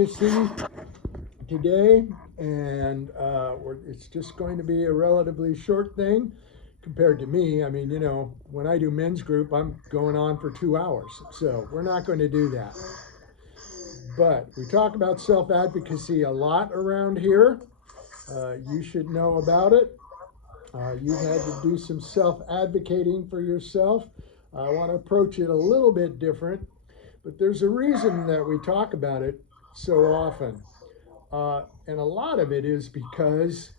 Advocacy today, and it's just going to be a relatively short thing compared to me. I mean, when I do men's group, I'm going on for 2 hours, so we're not going to do that. But we talk about self-advocacy a lot around here. You should know about it. You've had to do some self-advocating for yourself. I want to approach it a little bit different, but there's a reason that we talk about it so often. And a lot of it is because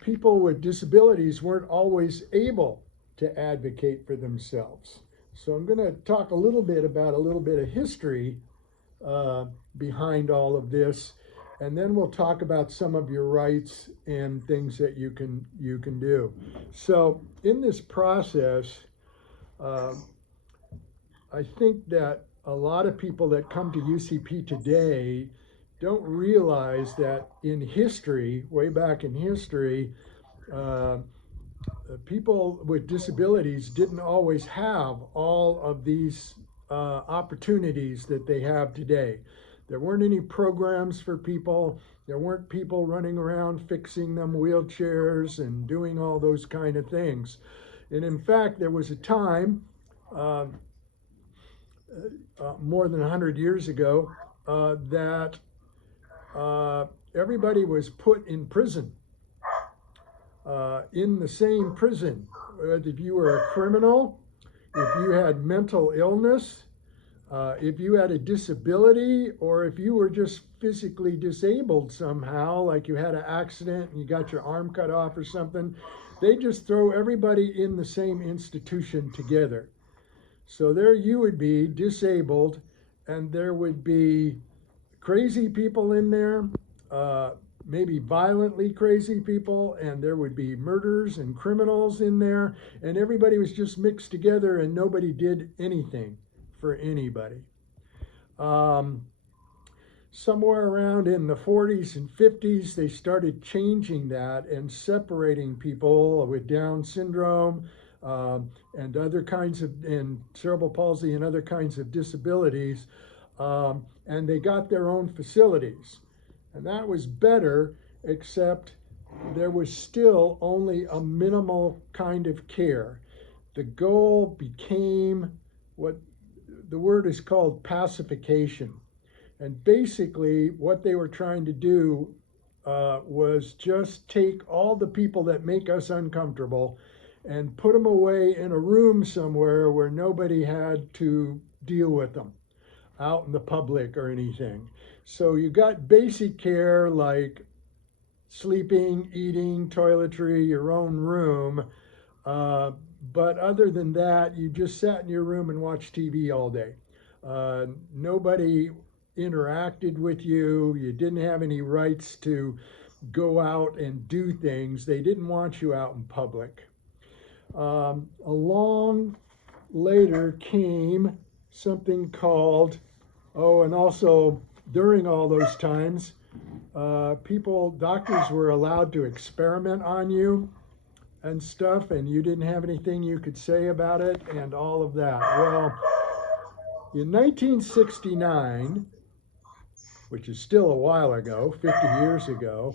people with disabilities weren't always able to advocate for themselves. So I'm going to talk a little bit about a little bit of history behind all of this, and then we'll talk about some of your rights and things that you can do. So in this process, I think that a lot of people that come to UCP today don't realize that in history, way back in history, people with disabilities didn't always have all of these opportunities that they have today. There weren't any programs for people. There weren't people running around fixing them wheelchairs and doing all those kind of things. And in fact, there was a time more than 100 years ago that everybody was put in prison, in the same prison. If you were a criminal, if you had mental illness, if you had a disability, or if you were just physically disabled somehow, like you had an accident and you got your arm cut off or something, they just throw everybody in the same institution together. So there you would be disabled, and there would be crazy people in there, maybe violently crazy people, and there would be murderers and criminals in there, and everybody was just mixed together and nobody did anything for anybody. Somewhere around in the 40s and 50s, they started changing that and separating people with Down syndrome, and other kinds of, and cerebral palsy and other kinds of disabilities, and they got their own facilities. And that was better, except there was still only a minimal kind of care. The goal became what the word is called pacification. And basically what they were trying to do was just take all the people that make us uncomfortable and put them away in a room somewhere where nobody had to deal with them out in the public or anything. So you got basic care like sleeping, eating, toiletry, your own room. But other than that, you just sat in your room and watched TV all day. Nobody interacted with you. You didn't have any rights to go out and do things. They didn't want you out in public. Along later came something called, and also during all those times, doctors were allowed to experiment on you and stuff, and you didn't have anything you could say about it and all of that. Well, in 1969, which is still a while ago, 50 years ago,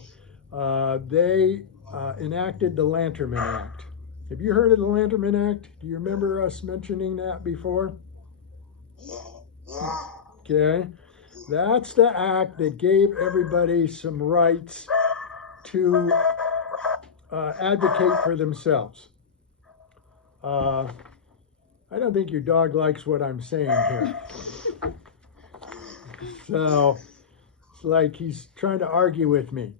they enacted the Lanterman Act. Have you heard of the Lanterman Act? Do you remember us mentioning that before? Okay. That's the act that gave everybody some rights to advocate for themselves. I don't think your dog likes what I'm saying here. So it's like he's trying to argue with me.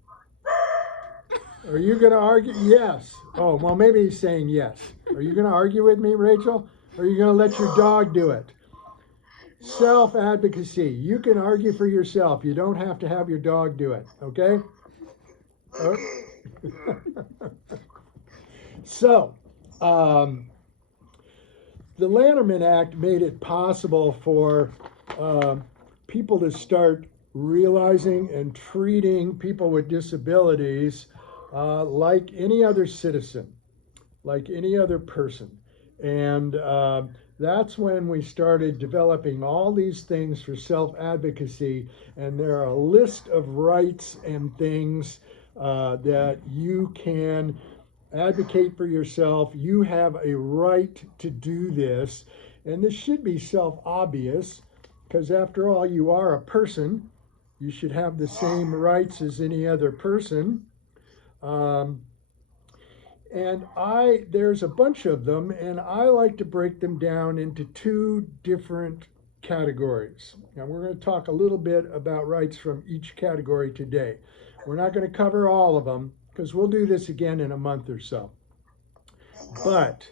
Are you going to argue? Yes. Oh, well, maybe he's saying yes. Are you going to argue with me, Rachel? Or are you going to let your dog do it? Self-advocacy. You can argue for yourself. You don't have to have your dog do it, okay? So, the Lanterman Act made it possible for people to start realizing and treating people with disabilities like any other citizen, like any other person. And That's when we started developing all these things for self advocacy, and there are a list of rights and things that you can advocate for yourself. You have a right to do this, and this should be self obvious because, after all, you are a person. You should have the same rights as any other person. Um, and there's a bunch of them, and I like to break them down into two different categories. And we're going to talk a little bit about rights from each category today. We're not going to cover all of them because we'll do this again in a month or so. But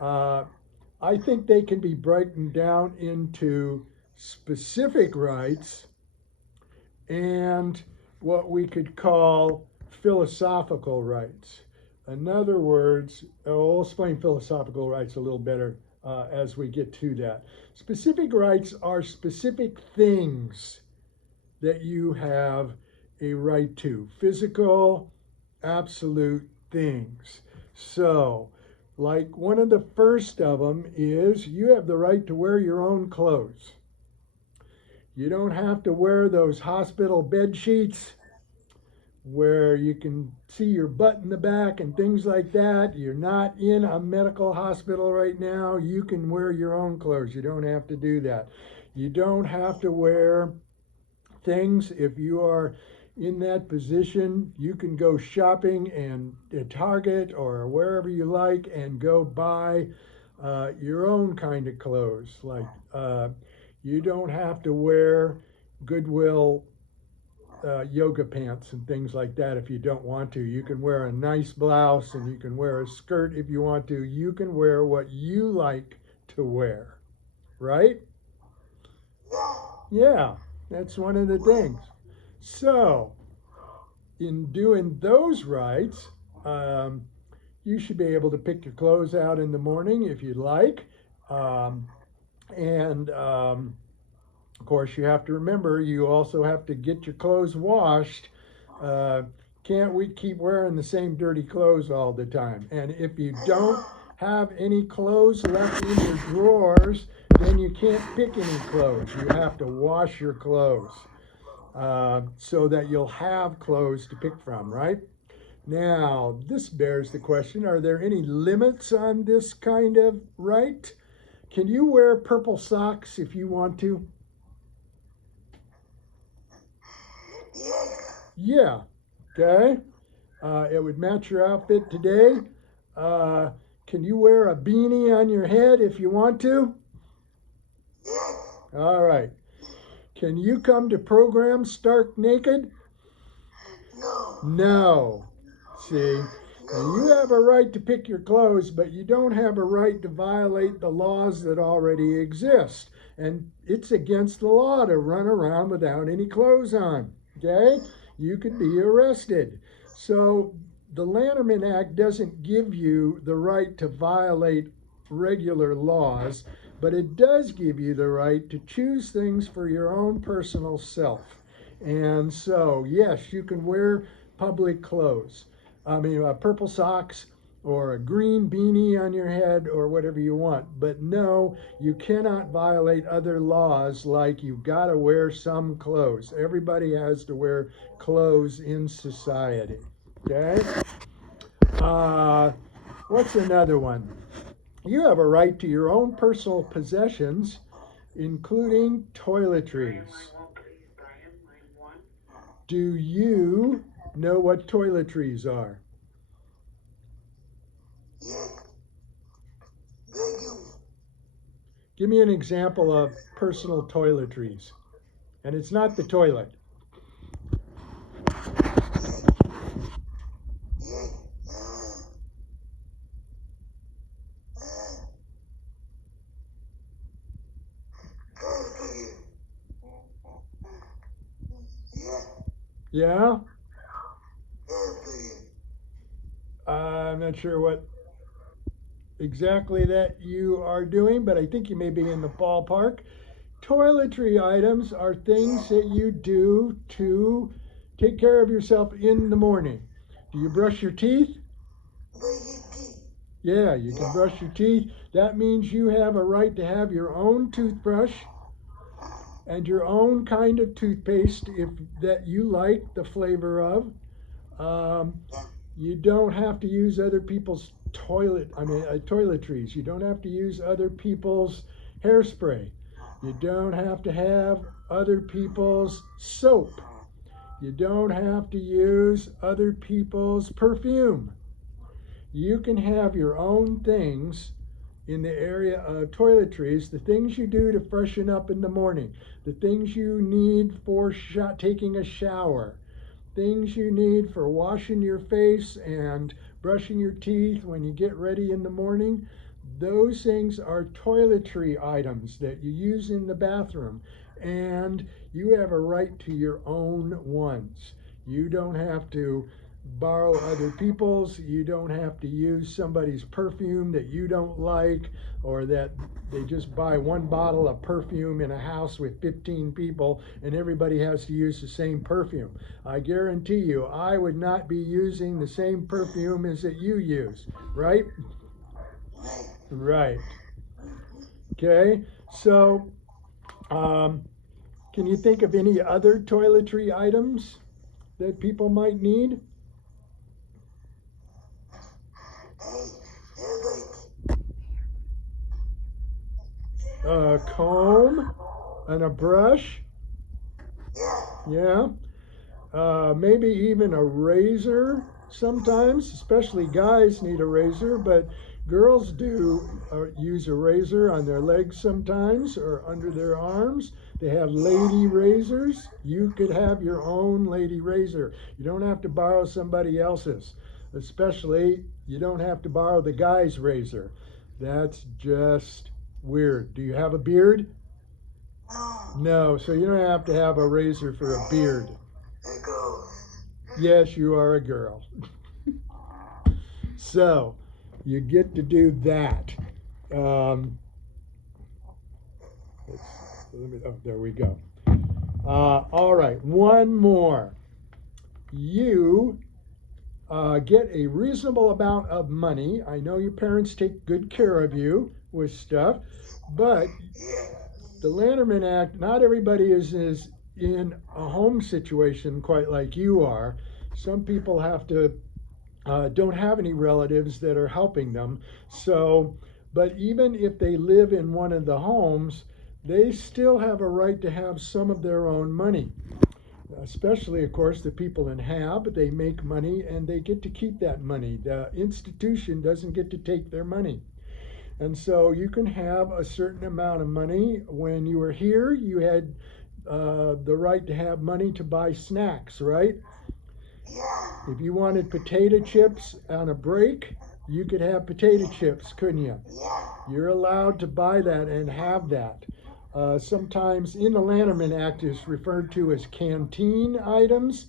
I think they can be broken down into specific rights and what we could call philosophical rights. In other words, I'll explain philosophical rights a little better as we get to that. Specific rights are specific things that you have a right to, physical, absolute things. So, like one of the first of them is you have the right to wear your own clothes. You don't have to wear those hospital bed sheets where you can see your butt in the back and things like that. You're not in a medical hospital right now. You can wear your own clothes. You don't have to do that. You don't have to wear things if you are in that position. You can go shopping and at Target or wherever you like and go buy your own kind of clothes. Like you don't have to wear Goodwill yoga pants and things like that if you don't want to. You can wear a nice blouse and you can wear a skirt if you want to. You can wear what you like to wear, right? Yeah, that's one of the things. So, in doing those rights, you should be able to pick your clothes out in the morning if you'd like. And of course, you have to remember you also have to get your clothes washed. Can't we keep wearing the same dirty clothes all the time? And if you don't have any clothes left in your drawers, then you can't pick any clothes. You have to wash your clothes so that you'll have clothes to pick from, right? Now, this bears the question, are there any limits on this kind of right? Can you wear purple socks if you want to? Yeah, okay. It would match your outfit today. Can you wear a beanie on your head if you want to? All right. Can you come to programs stark naked? No. See, you have a right to pick your clothes, but you don't have a right to violate the laws that already exist. And it's against the law to run around without any clothes on. Okay? You could be arrested. So the Lanterman Act doesn't give you the right to violate regular laws, but it does give you the right to choose things for your own personal self. And so, yes, you can wear public clothes. Purple socks or a green beanie on your head or whatever you want. But no, you cannot violate other laws like you've got to wear some clothes. Everybody has to wear clothes in society. Okay? What's another one? You have a right to your own personal possessions, including toiletries. Do you know what toiletries are? Give me an example of personal toiletries. And it's not the toilet. Yeah? I'm not sure what exactly that you are doing, but I think you may be in the ballpark. Toiletry items are things that you do to take care of yourself in the morning. Do you brush your teeth? Yeah, you can brush your teeth. That means you have a right to have your own toothbrush and your own kind of toothpaste if that you like the flavor of. Um, you don't have to use other people's toiletries. You don't have to use other people's hairspray. You don't have to have other people's soap. You don't have to use other people's perfume. You can have your own things in the area of toiletries, the things you do to freshen up in the morning, the things you need for taking a shower, things you need for washing your face and brushing your teeth when you get ready in the morning. Those things are toiletry items that you use in the bathroom, and you have a right to your own ones. You don't have to borrow other people's. You don't have to use somebody's perfume that you don't like, or that they just buy one bottle of perfume in a house with 15 people and everybody has to use the same perfume. I guarantee you, I would not be using the same perfume as that you use, right? Right. Okay, so can you think of any other toiletry items that people might need? A comb and a brush. Yeah. Maybe even a razor sometimes, especially guys need a razor, but girls do use a razor on their legs sometimes or under their arms. They have lady razors. You could have your own lady razor. You don't have to borrow somebody else's. Especially, you don't have to borrow the guy's razor. That's just weird. Do you have a beard? No, so you don't have to have a razor for a beard. Yes, you are a girl. So, you get to do that. There we go. All right, one more. You get a reasonable amount of money. I know your parents take good care of you with stuff, but the Lanterman Act, not everybody is in a home situation quite like you are. Some people have to don't have any relatives that are helping them. So, but even if they live in one of the homes, they still have a right to have some of their own money. Especially, of course, the people in HAB, they make money and they get to keep that money. The institution doesn't get to take their money. And so you can have a certain amount of money. When you were here, you had the right to have money to buy snacks, right? If you wanted potato chips on a break, you could have potato chips, couldn't you? You're allowed to buy that and have that. Sometimes in the Lanterman Act is referred to as canteen items.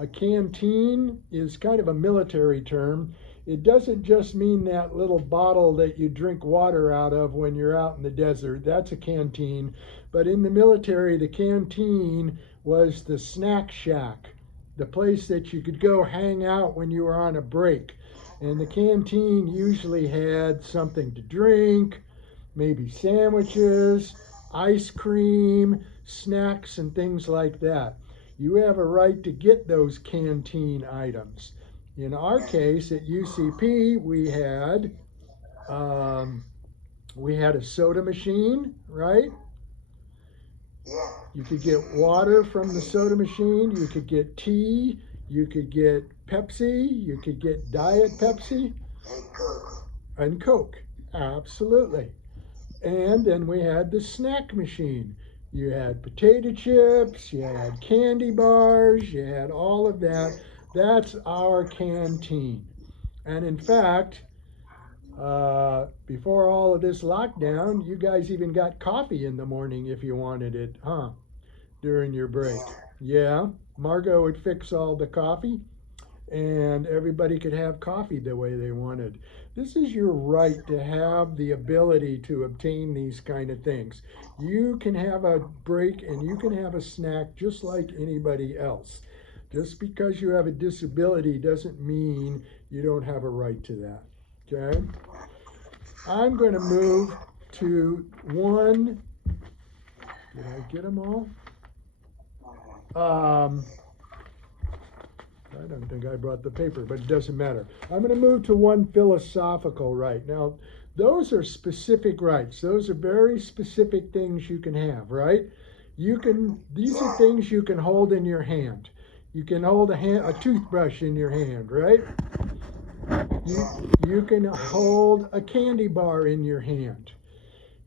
A canteen is kind of a military term. It doesn't just mean that little bottle that you drink water out of when you're out in the desert. That's a canteen. But in the military, the canteen was the snack shack, the place that you could go hang out when you were on a break. And the canteen usually had something to drink, maybe sandwiches, ice cream, snacks, and things like that. You have a right to get those canteen items. In our case at UCP, we had a soda machine, right? You could get water from the soda machine. You could get tea. You could get Pepsi. You could get Diet Pepsi. And Coke. Absolutely. And then we had the snack machine. You had potato chips, you had candy bars, you had all of that. That's our canteen. And in fact, before all of this lockdown, you guys even got coffee in the morning if you wanted it, huh? During your break. Yeah, Margot would fix all the coffee and everybody could have coffee the way they wanted. This is your right to have the ability to obtain these kind of things. You can have a break and you can have a snack just like anybody else. Just because you have a disability doesn't mean you don't have a right to that. Okay? I'm going to move to one. Did I get them all? I don't think I brought the paper, but it doesn't matter. I'm going to move to one philosophical right. Now, those are specific rights. Those are very specific things you can have, right? These are things you can hold in your hand. You can hold a toothbrush in your hand, right? You can hold a candy bar in your hand.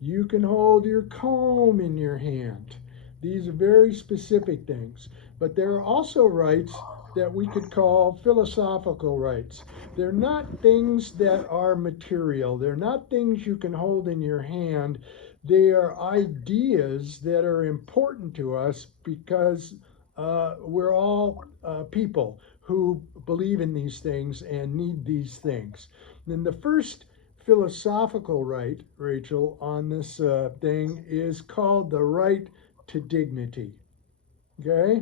You can hold your comb in your hand. These are very specific things. But there are also rights that we could call philosophical rights. They're not things that are material, they're not things you can hold in your hand. They are ideas that are important to us because we're all people who believe in these things and need these things. And the first philosophical right, Rachel, on this thing is called the right to dignity. Okay?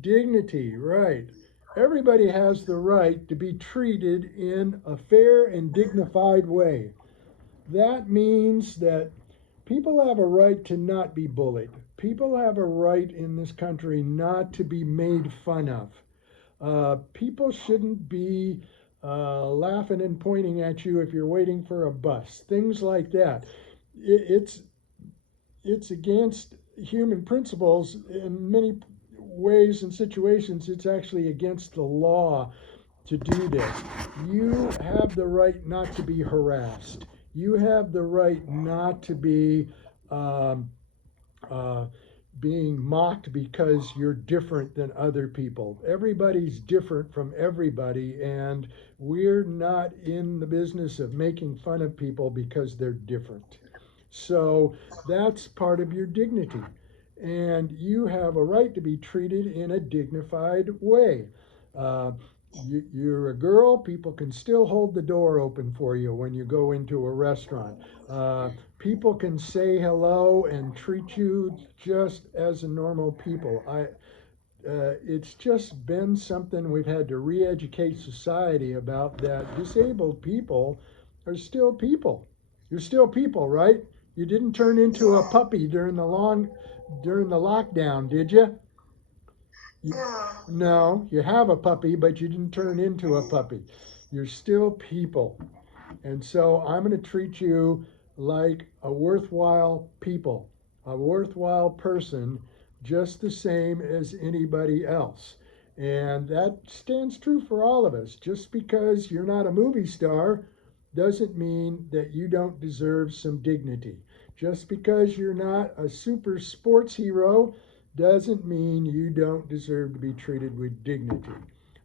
Dignity, right. Everybody has the right to be treated in a fair and dignified way. That means that people have a right to not be bullied. People have a right in this country not to be made fun of. People shouldn't be laughing and pointing at you if you're waiting for a bus. Things like that. It's against human principles in many ways and situations. It's actually against the law to do this. You have the right not to be harassed. You have the right not to be um, uh, being mocked because you're different than other people. Everybody's different from everybody, and we're not in the business of making fun of people because they're different. So that's part of your dignity. And you have a right to be treated in a dignified way. Uh, you're a girl, people can still hold the door open for you when you go into a restaurant. People can say hello and treat you just as a normal people. It's just been something we've had to re-educate society about, that disabled people are still people. You're still people, right? You didn't turn into a puppy during the lockdown, did you? You, no, you have a puppy, but you didn't turn into a puppy. You're still people. And so I'm going to treat you like a worthwhile people, a worthwhile person, just the same as anybody else. And that stands true for all of us. Just because you're not a movie star doesn't mean that you don't deserve some dignity. Just because you're not a super sports hero doesn't mean you don't deserve to be treated with dignity.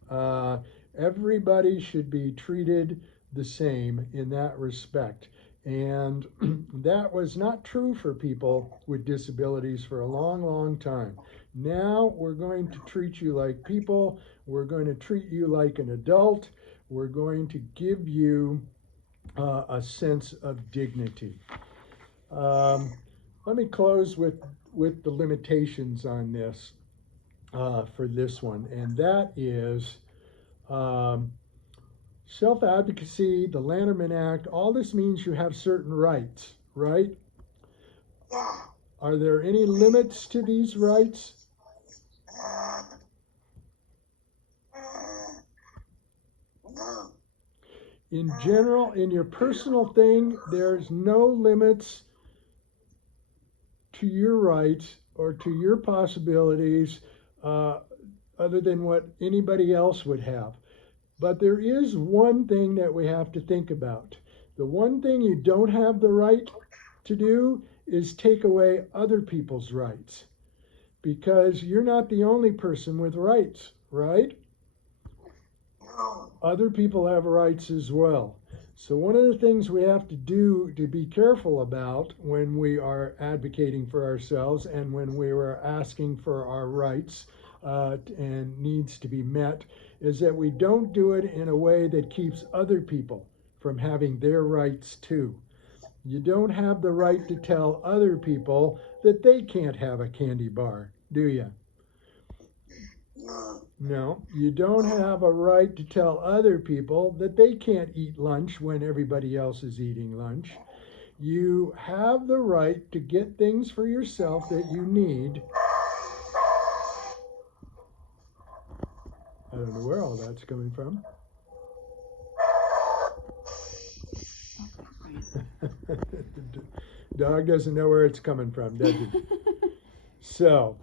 Uh, Everybody should be treated the same in that respect. And that was not true for people with disabilities for a long, long time. Now we're going to treat you like people. We're going to treat you like an adult. We're going to give you a sense of dignity. Um, Let me close with the limitations on this for this one, and that is um, self advocacy, the Lanterman Act. All this means you have certain rights, right? Are there any limits to these rights? In general, in your personal thing, there's no limits to your rights or to your possibilities uh, other than what anybody else would have. But there is one thing that we have to think about. The one thing you don't have the right to do is take away other people's rights, because you're not the only person with rights, right? Other people have rights as well. So one of the things we have to do to be careful about when we are advocating for ourselves and when we are asking for our rights and needs to be met is that we don't do it in a way that keeps other people from having their rights too. You don't have the right to tell other people that they can't have a candy bar, do you? No, you don't have a right to tell other people that they can't eat lunch when everybody else is eating lunch. You have the right to get things for yourself that you need. I don't know where all that's coming from. The dog doesn't know where it's coming from, does he? So,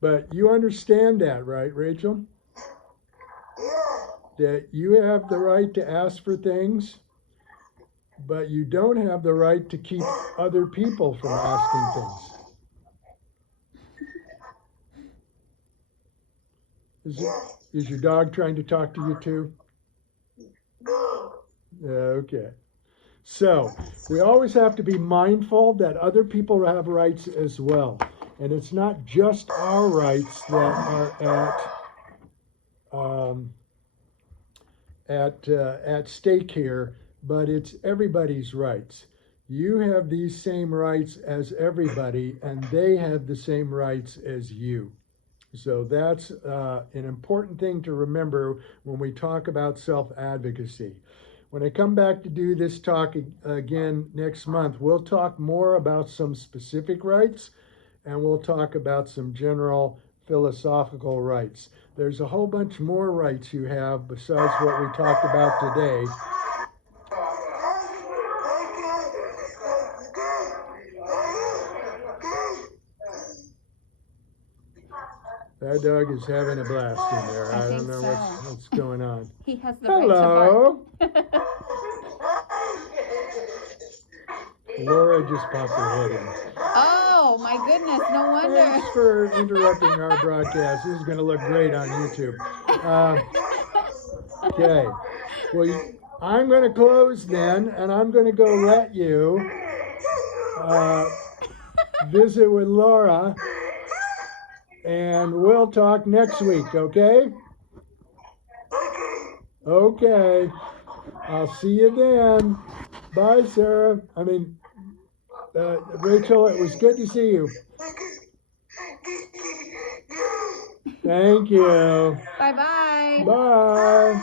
but you understand that, right, Rachel? That you have the right to ask for things, but you don't have the right to keep other people from asking things. Is your dog trying to talk to you too? Okay. So we always have to be mindful that other people have rights as well. And it's not just our rights that are at stake here, but it's everybody's rights. You have these same rights as everybody, and they have the same rights as you. So that's an important thing to remember when we talk about self-advocacy. When I come back to do this talk again next month, we'll talk more about some specific rights, and we'll talk about some general philosophical rights. There's a whole bunch more rights you have besides what we talked about today. That dog is having a blast in there. I don't know what's going on. He has the Hello. right to bark. Laura just popped her head in. Oh my goodness, no wonder. Thanks for interrupting our broadcast. This is going to look great on YouTube. Okay. Well, I'm going to close then, and I'm going to go let you visit with Laura, and we'll talk next week, okay? Okay. I'll see you then. Bye, Sarah. Rachel, it was good to see you. Thank you. Bye-bye. Bye.